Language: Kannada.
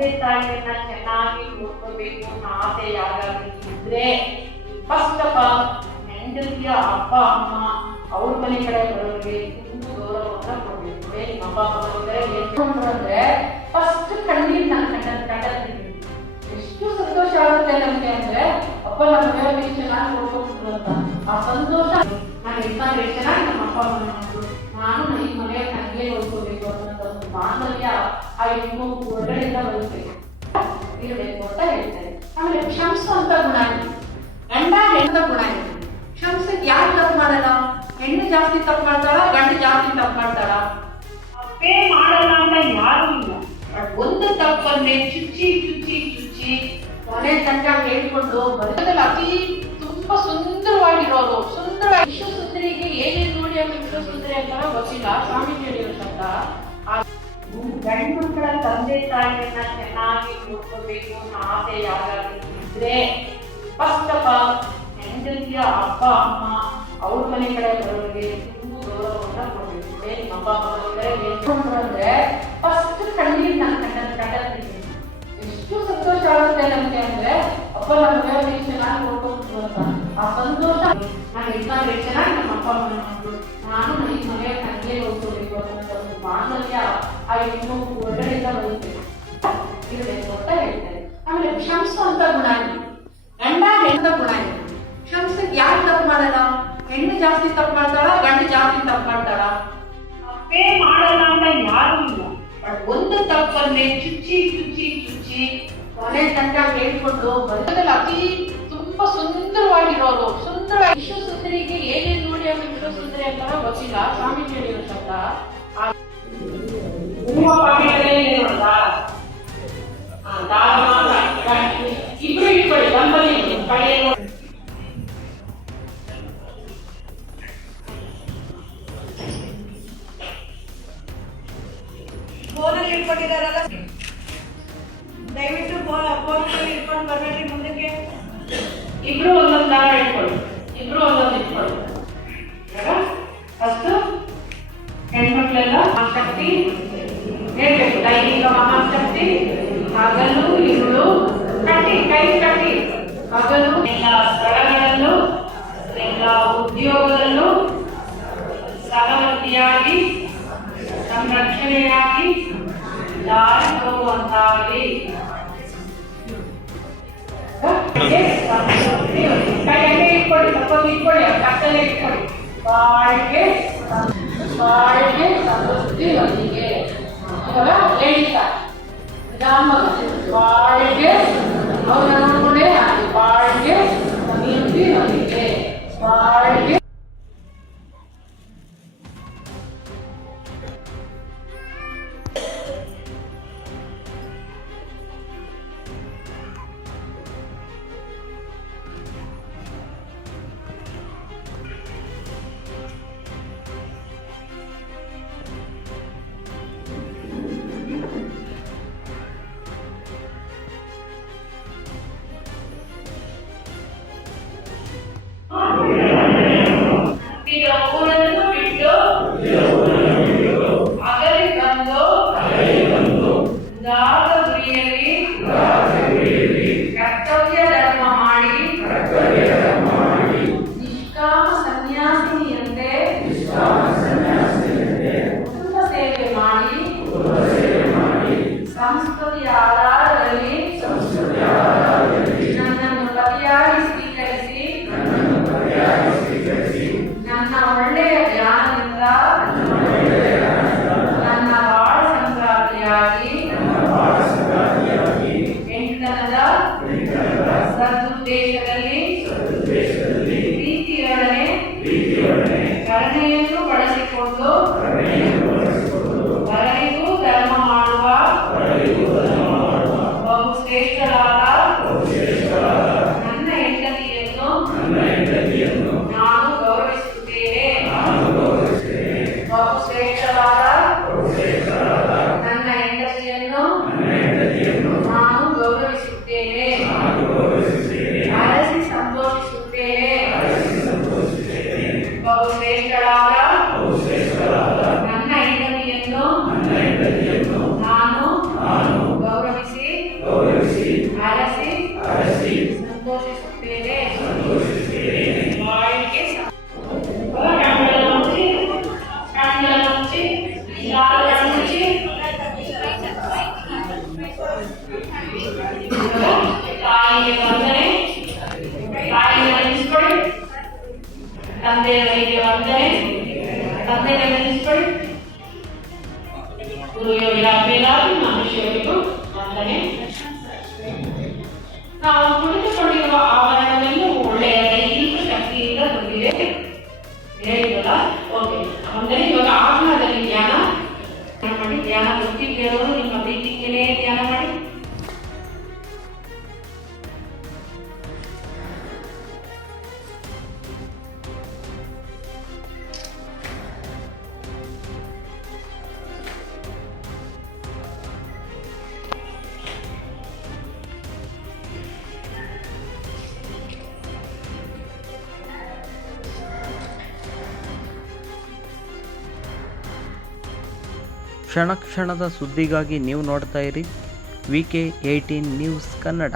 ತಂದೆ ತಾಯಿಯನ್ನ ಚೆನ್ನಾಗಿ ನೋಡ್ಕೋಬೇಕು ಅನ್ನೋ ಆಸೆ ಯಾರಾದ್ರೂ ಇದ್ರೆ ಫಸ್ಟ್ ಆಫ್ ಆಲ್ ಹೆಂಡತಿಯ ಅಪ್ಪ, ಅಮ್ಮ ಅವ್ರ ಮನೆ ಕಡೆ ಬರೋರಿಗೆ ತುಂಬ ಗೌರವವನ್ನ ಕೊಡ್ಬೇಕು. ನಿಮ್ಮ ಅಪ್ಪ, ಅಮ್ಮ ಏನ್ ಅಂದ್ರೆ ಫಸ್ಟ್ ಕಣ್ಣೀರ್ನ ಕಂಡ ಕಂಡಿದ್ದೀನಿ ಎಷ್ಟು ಸಂತೋಷ ಆಗುತ್ತೆ ನಮಗೆ ಅಂದ್ರೆ, ಅಪ್ಪ ನಮ್ಮ ಮನೆಯವ್ರಿಗೆ ಚೆನ್ನಾಗಿ ನೋಡ್ಕೊಂಡ್ರು ಅಂತ. ಆ ಸಂತೋಷ. ನಾನು ಎಷ್ಟು ಚೆನ್ನಾಗಿ ನಮ್ಮ ಅಪ್ಪ, ಅಮ್ಮ ನಾನು ಈ ಮನೆಯ ನನಗೆ ನೋಡ್ಕೋಬೇಕು ಅನ್ನೋಂಥ ಬಾಂಧವ್ಯ ಆ ಹೆಣ್ಣು ಒಳಗಡೆಯಿಂದ ಬರುತ್ತೆ ಇರಬೇಕು ಅಂತ ಹೇಳ್ತಾರೆ ಆಮೇಲೆ ಕ್ಷಮಿಸುವಂತ ಗುಣ ಇದೆ ಗಂಡ ಹೆಣ್ಣು ಗುಣ ಇದೆ ಯಾರು ತಪ್ಪು ಮಾಡಲ್ಲ? ಹೆಣ್ಣು ಜಾಸ್ತಿ ತಪ್ಪು ಮಾಡ್ತಾಳ, ಗಂಡು ಜಾಸ್ತಿ ತಪ್ಪು ಮಾಡ್ತಾಳ? ತಪ್ಪೇ ಮಾಡಲ್ಲ ಅಂತ ಯಾರು ಇಲ್ಲ. ಒಂದು ತಪ್ಪನ್ನೇ ಚುಚ್ಚಿ ಚುಚ್ಚಿ ಚುಚ್ಚಿ ಕೊನೆ ತಂಡ ಹೇಳ್ಕೊಂಡು ಬದುಕದಲ್ಲಿ ಅತಿ ತುಂಬಾ ಸುಂದರವಾಗಿರೋರು. ಸುಂದರ ವಿಶ್ವ ಸುಂದರಿಗೆ ಏನೇನು ನೋಡಿ ಅವ್ರು ವಿಶ್ವ ಸುಂದರಿ ಅಂತ ಗೊತ್ತಿಲ್ಲ. ಸ್ವಾಮೀಜಿ ಹೇಳಿರುತ್ತಂತ ಗಂಡು ಮಕ್ಕಳ ತಂದೆ ತಾಯಿಯನ್ನ ಚೆನ್ನಾಗಿ ನೋಡ್ಕೋಬೇಕು ಅನ್ನೋ ಆಸೆ ಯಾರಾದ್ರೂ ಇದ್ರೆ ಫಸ್ಟ್ ಆಫ್ ಆಲ್ ಹೆಂಡತಿಯ ಅಪ್ಪ, ಅಮ್ಮ ಅವ್ರ ಮನೆ ಕಡೆ ಬರೋರಿಗೆ ತುಂಬ ಗೌರವವನ್ನ ಕೊಡ್ಬೇಕು. ನಿಮ್ಮ ಅಪ್ಪ ಅಂದ್ರೆ ಫಸ್ಟ್ ಕಣ್ಣೀರ್ ನಾನು ಕಂಡ ಕಂಡಿದ್ದೀನಿ ಎಷ್ಟು ಸಂತೋಷ ಆಗುತ್ತೆ ನಮಗೆ ಅಂದ್ರೆ, ಅಪ್ಪ ನಮ್ಮ ಮನೆಯವ್ರಿಗೆ ಚೆನ್ನಾಗಿ ನೋಡ್ಕೊಂಡು ಅಂತ. ಆ ಸಂತೋಷ, ನಾನು ಎಷ್ಟು ಚೆನ್ನಾಗಿ ನಮ್ಮ ಅಪ್ಪ, ಅಮ್ಮ ನಾನು ಆ ಹೆಣ್ಣು ಹೊರಗಡೆಯಿಂದ ಬರುತ್ತೆ ಇರಬೇಕು ಅಂತ ಹೇಳ್ತಾರೆ. ಆಮೇಲೆ ಕ್ಷಮಿಸುವಂತ ಗುಣ ಇದೆ ಗಂಡ ಹೆಣ್ಣ ಗುಣ ಕ್ಷಮಿಸಕ್ ಯಾರು ತಪ್ಪು ಮಾಡಲ್ಲ? ಹೆಣ್ಣು ಜಾಸ್ತಿ ತಪ್ಪು ಮಾಡ್ತಾಳ, ಗಂಡು ಜಾಸ್ತಿ ತಪ್ಪು ಮಾಡ್ತಾಳ? ತಪ್ಪೇ ಮಾಡಲ್ಲ ಅಂತ ಯಾರು ಇಲ್ಲ. ಬಟ್ ಒಂದು ತಪ್ಪನ್ನೇ ಚುಚ್ಚಿ ಚುಚ್ಚಿ ಚುಚ್ಚಿ ಮನೆ ತನಕ ಹೇಳ್ಕೊಂಡು ಬದುಕದಲ್ಲಿ ಅತಿ ತುಂಬಾ ಸುಂದರವಾಗಿರೋರು. ಸುಂದರ ವಿಶ್ವ ಸುಂದರಿಗೆ ಏನೇನು ನೋಡಿ ಅವ್ರು ವಿಶ್ವ ಸುಂದರಿ ಅಂತ ಗೊತ್ತಿಲ್ಲ. ಸ್ವಾಮೀಜಿ ಹೇಳಿರೋ ಆ ಆ, ದಾರ ಮಾತ್ರ. ಇಬ್ರು ಇಟ್ಕೊಳ್ಳಿ ದಂಪತಿ ಕಡೆ ಫೋನಲ್ಲಿ ದಯವಿಟ್ಟು ಫೋನ್ ಫೋನಲ್ಲಿ ಇಟ್ಕೊಂಡು ಮುಂದಕ್ಕೆ ಇಬ್ರು ಒಂದೊಂದು ದಾರ ಇಟ್ಕೊಳ್ಳಿ ಇಬ್ರು ಒಂದೊಂದು ಇಟ್ಕೊಳ್ಳಿ ಫಸ್ಟ್ ಹೆಣ್ಮಕ್ಳೆಲ್ಲ ಹೇಳ್ಬೇಕು. ದೈಹಿಕ ಮಹಾಶಕ್ತಿ ಹಗಲು ಇರುಳು ಕಟ್ಟಿ ಕೈ ಕಟ್ಟಿ. ಹಗಲು ಎಲ್ಲ ಸ್ಥಳಗಳಲ್ಲೂ ಎಲ್ಲ ಉದ್ಯೋಗದಲ್ಲೂ ಸಹವರ್ತಿಯಾಗಿ ಸಂರಕ್ಷಣೆಯಾಗಿ ದಾರಿ ಹೋಗುವಂತಾಗಲಿ ಕೈಯಲ್ಲೇ ಇಟ್ಕೊಳ್ಳಿ ಸ್ವಲ್ಪ ಇಟ್ಕೊಳ್ಳಿ ಕತ್ತಲೆ ಇಟ್ಕೊಳ್ಳಿ. ಬಾಳಿಗೆ ಬಾಳಿಗೆ ಸಮೃದ್ಧಿ ಇವಾಗ ಹೇಳಿಕ ರಾಮ ಬಾಳಿಗೆ ಅವನ ನೋಡ್ಕೊಂಡೆ Amen. ఉద్దేశాలని ತಂದೆಯವರಿಗೆ ವಂದನೆ ತಂದೆಗೆ ನೆನೆಸ್ಕೊಳ್ಳಿ ಗುರುವಿನ ಮೇಲಾಗಿ ಮನುಷ್ಯರಿಗೂ ಕ್ಷಣ ಕ್ಷಣದ ಸುದ್ದಿಗಾಗಿ ನೀವು ನೋಡ್ತಾ ಇರಿ. V K eighteen news Kannada.